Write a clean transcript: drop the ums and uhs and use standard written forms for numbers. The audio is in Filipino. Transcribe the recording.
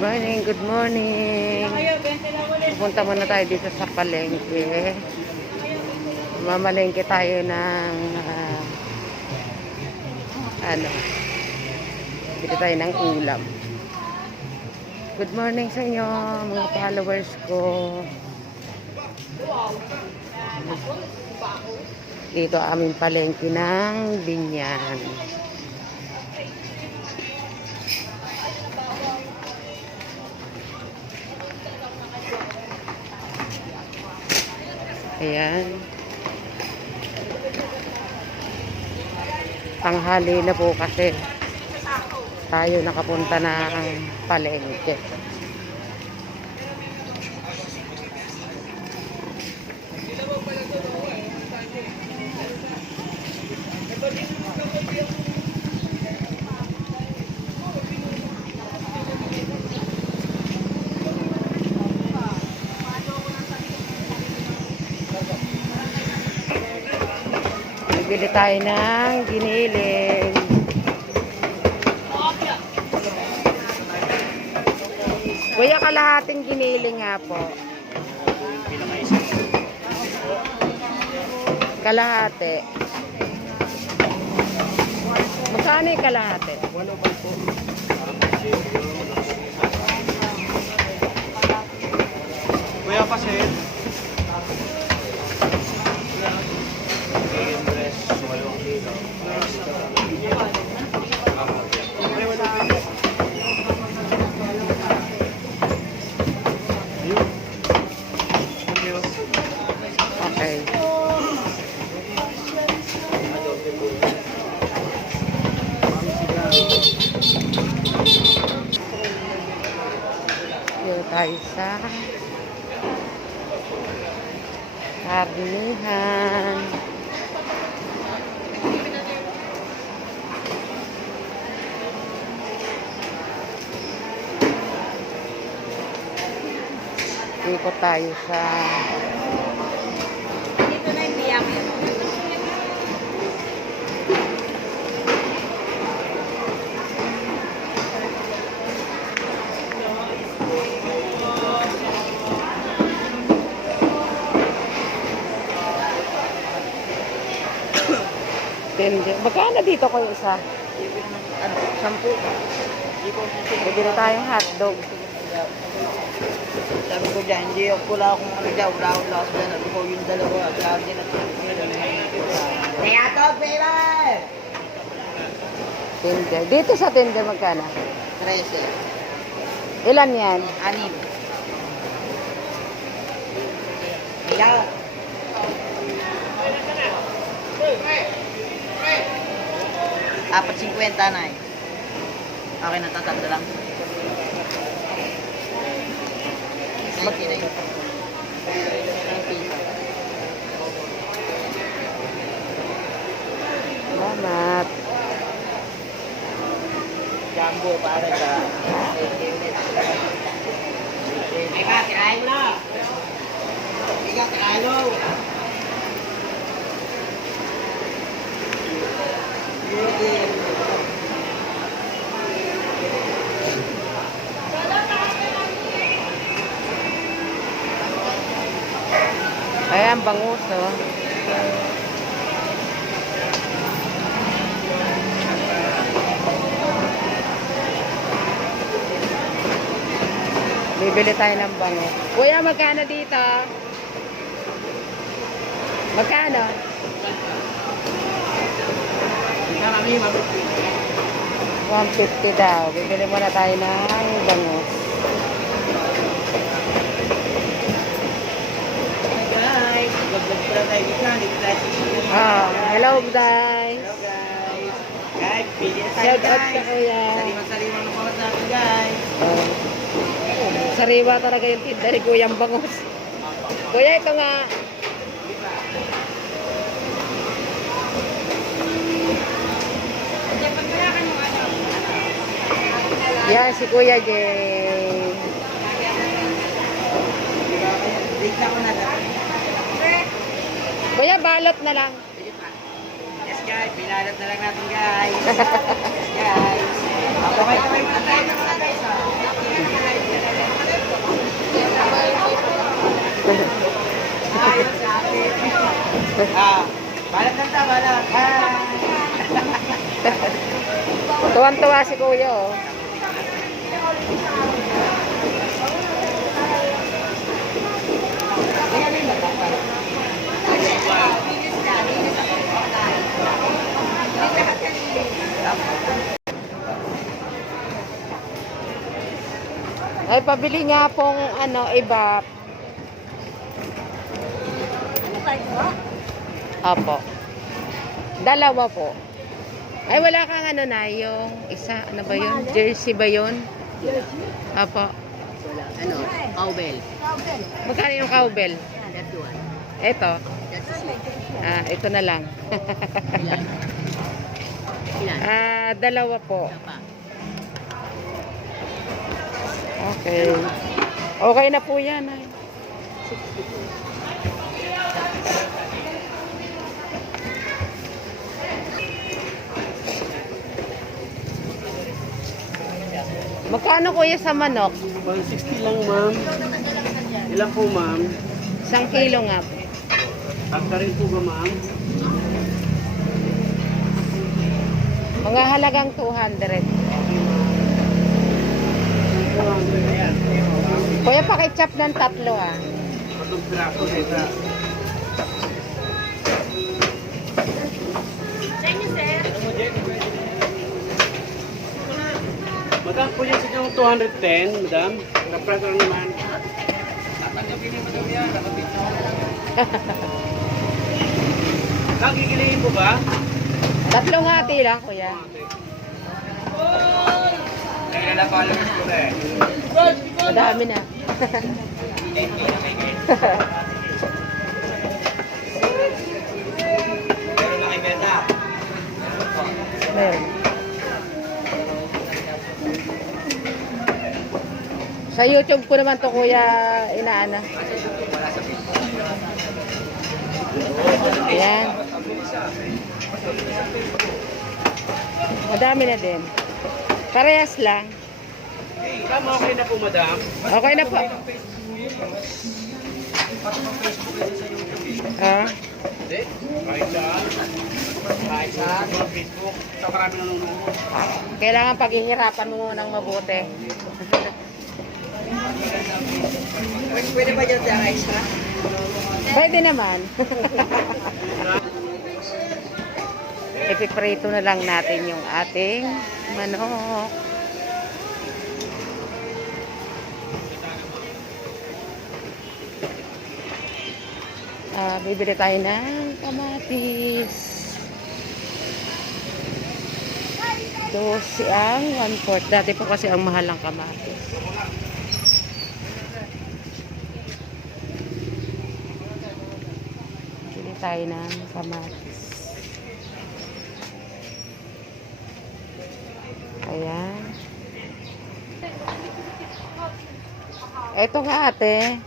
Morning, good morning. Pupunta muna tayo dito sa palengke. Mamalengke tayo ng bili tayo ng ulam. Good morning sa inyo, mga followers ko. Dito aming palengke ng Binyan. Ayan. Tanghali na po kasi tayo nakapunta ng palengke. Bili tayo ng giniling. Kuya, kalahating giniling nga po. Kalahati. Magkano yung kalahati? Kuya, pasit. Okay. Dito tayo sa karnihan. Ikot tayo sa Dito na yung biyak. tende. Magkano dito ko yung isa? 10. Bibili tayong hotdog. Sabi ko dyan, hindi ako pula akong ano dyan, wala akong lakas dyan. Sabi ko yung dalawa, at saka din at kaya to, baby! Tende. Dito sa tende magkano? 13. Ilan yan? 6. Kaya. Apat 50 na eh. Okay, natatanda lang. Sige na yun. Salamat. Jumbo para sa 8 units. Ika, tirahin mo na! Ika, tirahin mo! Ayan, bangus, oh. Bibili tayo ng bangus. Kuya, magkano dito? Magkano? 150 daw. Bibili muna tayo ng bangus. Guys, vlog pala tayo isa. Hello, guys. Hello guys. Guys, pili na tayo Shout out guys. sa kuya. Sariwa-sariwa ng mga natin guys. Sariwa talaga yung tinda ni Kuyang bangus. Kuya, ito nga. Yan, si Kuya Jay. Wait lang ko na lang. Kuya, balot na lang. Yes guys, pinalat na lang natin guys. Yes guys. Okay, okay. Tayo na guys. Balat ng tama lang. Tuwan-tuwa si kuya, oh. Ay, pabili nga pong ano, iba. Ano ba ito? Apo. Dalawa po. Ay, wala kang ano na, yung isa, ano ba yun? Jersey ba yun? Apo. Ano? Cowbell. Cowbell. Magkano yung cowbell? That one. Ito. That's it. Ah, ito na lang. Ilan? Ilan? Ah, dalawa po. Isa pa. Okay. Okay na po yan, ay. Magkano kuya sa manok? 160 lang, ma'am. Ilan po, ma'am? 1 kilo nga po. Pagka rin po ba, ma'am? Mga halagang 200. Ayan. Kuya, pakichop ng 3 ah. Patong piraso nila. Sa inyo, sir. Madam, po yan sa inyong 210, madam. Naprasa lang naman. Gigilihin po ba? 3 hati lang, kuya. Madami na. Meron. Sa YouTube ko naman to kuya inaana. Ayan. Madami na din. Parehas lang. Ma'am, okay na po, madam. Okay na po. Ah, Kahit saan. Kahit saan. Facebook. Sa marami nanonood. kailangan paghihirapan mo munang mabuti. Pwede ba dyan sa extra? Pwede naman. Ipiprito na lang natin yung ating manok. Bibili tayo ng kamatis. 12 ang 1/4. Dati po kasi ang mahal ng kamatis. Bibili tayo ng kamatis. Ayan. Ito nga ate.